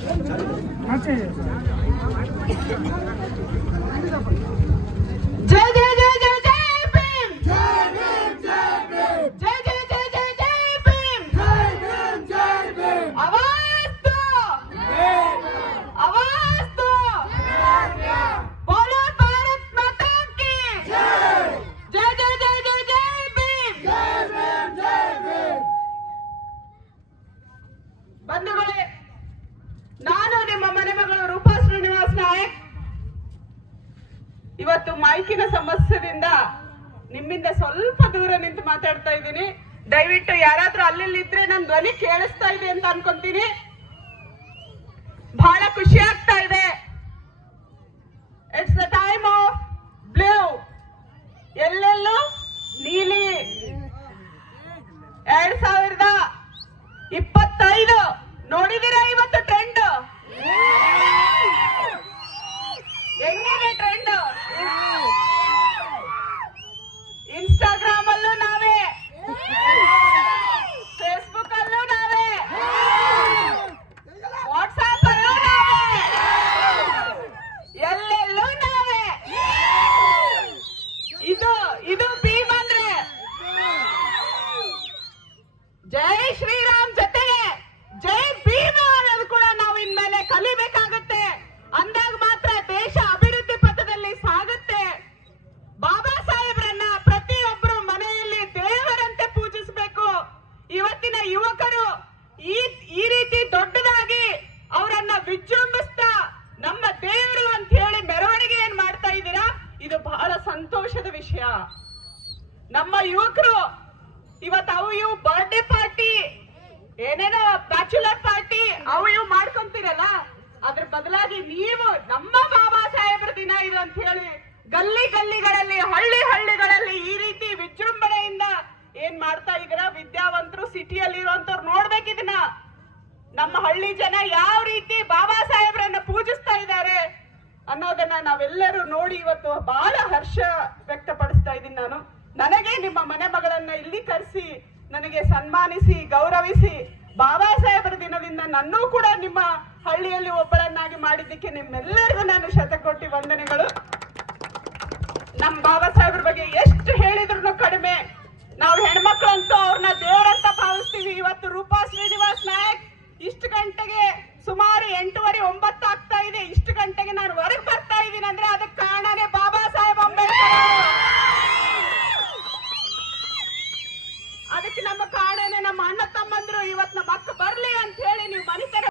जय जय जय जय जय भीम, जय भीम जय भीम, जय जय जय जय जय भीम, जय भीम जय भीम। आवाज दो, आवाज दो, बोलो भारत माता की जय, जय जय जय जय जय भीम, जय भीम जय भीम। ಬಂಧುಗಳೇ, ನಾನು ನಿಮ್ಮ ಮನೆ ಮಗಳು ರೂಪಾ ಶ್ರೀನಿವಾಸ್ ನಾಯಕ್ ಇವತ್ತು ಮೈಕಿನ ಸಮಸ್ಯೆಯಿಂದ ನಿಮ್ಮಿಂದ ಸ್ವಲ್ಪ ದೂರ ನಿಂತು ಮಾತಾಡ್ತಾ ಇದ್ದೀನಿ. ದಯವಿಟ್ಟು ಯಾರಾದ್ರೂ ಅಲ್ಲಿದ್ರೆ ನನ್ನ ಧ್ವನಿ ಕೇಳಿಸ್ತಾ ಇದೆ ಅಂತ ಅನ್ಕೊಂತೀನಿ. ಬಹಳ ಖುಷಿ ಆಗ್ತಾ ಇದೆ. It's the time of blue, ಎಲ್ಲೆಲ್ಲೂ ನೀಲಿ. 2025 ನೋಡಿದಿರಾ ಇವತ್ತು ಟ್ರೆಂಡ್ ಹೆಂಗಿದೆ? ಟ್ರೆಂಡ್ ಇನ್ಸ್ಟಾಗ್ರಾಮ್ ಅಲ್ಲೂ ನಾವೇ, ಫೇಸ್ಬುಕ್ ಅಲ್ಲೂ ನಾವೇ, ವಾಟ್ಸ್ಆಪ್ ಅಲ್ಲೂ ನಾವೇ, ಎಲ್ಲೆಲ್ಲೂ ನಾವೇ. ಇದು ಭೀಮ್ ಅಂದ್ರೆ ಜೈ ಶ್ರೀರಾಮ್ ಜೊತೆಗೆ ಜೈ ಭೀಮ ಅನ್ನೋದು ಕೂಡ ನಾವು ಇನ್ಮೇಲೆ ಕಲಿಬೇಕಾಗುತ್ತೆ. ಅಂದಾಗ ಮಾತ್ರ ದೇಶ ಅಭಿವೃದ್ಧಿ ಪಥದಲ್ಲಿ ಸಾಗುತ್ತೆ. ಬಾಬಾ ಸಾಹೇಬ್ರನ್ನ ಪ್ರತಿಯೊಬ್ಬರು ಮನೆಯಲ್ಲಿ ದೇವರಂತೆ ಪೂಜಿಸಬೇಕು. ಇವತ್ತಿನ ಯುವಕರು ಈ ರೀತಿ ದೊಡ್ಡದಾಗಿ ಅವರನ್ನ ವಿಜೃಂಭಿಸ್ತಾ ನಮ್ಮ ದೇವರು ಅಂತ ಹೇಳಿ ಮೆರವಣಿಗೆ ಏನ್ ಮಾಡ್ತಾ ಇದ್ದೀರಾ, ಇದು ಬಹಳ ಸಂತೋಷದ ವಿಷಯ. ನಮ್ಮ ಯುವಕರು ಇವತ್ತು ಅವು ಇವು ಬರ್ಡೇ ಪಾರ್ಟಿ, ಏನೇನೋ ಬ್ಯಾಚುಲರ್ ಪಾರ್ಟಿ ಅವು ಇವು ಮಾಡ್ಕೊಂತೀರಲ್ಲ, ಅದ್ರ ಬದಲಾಗಿ ನೀವು ನಮ್ಮ ಬಾಬಾ ಸಾಹೇಬ್ರ ದಿನ ಇದು ಅಂತ ಹೇಳಿ ಗಲ್ಲಿ ಗಲ್ಲಿಗಳಲ್ಲಿ, ಹಳ್ಳಿ ಹಳ್ಳಿಗಳಲ್ಲಿ ಈ ರೀತಿ ವಿಜೃಂಭಣೆಯಿಂದ ಏನ್ ಮಾಡ್ತಾ ಇದ್ದೀರಾ. ವಿದ್ಯಾವಂತರು, ಸಿಟಿಯಲ್ಲಿ ಇರುವಂತವ್ರು ನೋಡ್ಬೇಕಿದನ್ನ. ನಮ್ಮ ಹಳ್ಳಿ ಜನ ಯಾವ ರೀತಿ ಬಾಬಾ ಸಾಹೇಬ್ರನ್ನ ಪೂಜಿಸ್ತಾ ಇದ್ದಾರೆ ಅನ್ನೋದನ್ನ ನಾವೆಲ್ಲರೂ ನೋಡಿ ಇವತ್ತು ಬಹಳ ಹರ್ಷ ವ್ಯಕ್ತಪಡಿಸ್ತಾ ಇದ್ದೀನಿ. ನನಗೆ ನಿಮ್ಮ ಮನೆ ಮಗಳನ್ನ ಇಲ್ಲಿ ಕರೆಸಿ ನನಗೆ ಸನ್ಮಾನಿಸಿ ಗೌರವಿಸಿ ಬಾಬಾ ಸಾಹೇಬರ ದಿನದಿಂದ ನನ್ನೂ ಕೂಡ ನಿಮ್ಮ ಹಳ್ಳಿಯಲ್ಲಿ ಒಬ್ಬಳನ್ನಾಗಿ ಮಾಡಿದ್ದಕ್ಕೆ ನಿಮ್ಮೆಲ್ಲರಿಗೂ ನಾನು ಶತಕೋಟಿ ವಂದನೆಗಳು. ನಮ್ಮ ಬಾಬಾ ಸಾಹೇಬ್ರ ಬಗ್ಗೆ ಎಷ್ಟು ಹೇಳಿದ್ರು ಕಡಿಮೆ. ನಾವು ಹೆಣ್ಮಕ್ಳು ಅಂತೂ ಅವ್ರನ್ನ ದೇವರಂತ ಭಾವಿಸ್ತೀವಿ. ಇವತ್ತು ರೂಪಾ ಶ್ರೀನಿವಾಸ್ ನಾಯಕ್ ಇಷ್ಟು ಗಂಟೆಗೆ ಸುಮಾರು 8:30 9 ಆಗ್ತಾ ಇದೆ. ಇಷ್ಟು ಗಂಟೆಗೆ ನಾನು ಹೊರಗೆ ಬರ್ತಾ ಇದ್ದೀನಿ ಅಂದ್ರೆ ಅದಕ್ಕೆ ಕಾರಣನೇ ಬಾಬಾ ಸಾಹೇಬ್ ಅಂಬೇಡ್ಕರ್. ಅದಕ್ಕೆ ನಮ್ಮ ಕಾರಣನೇ ನಮ್ಮ ಅಣ್ಣ ತಮ್ಮಂದ್ರು ಇವತ್ತು ನಮ್ಮ ಅಕ್ಕ ಬರ್ಲಿ ಅಂತ ಹೇಳಿ ನೀವು ಮನೆ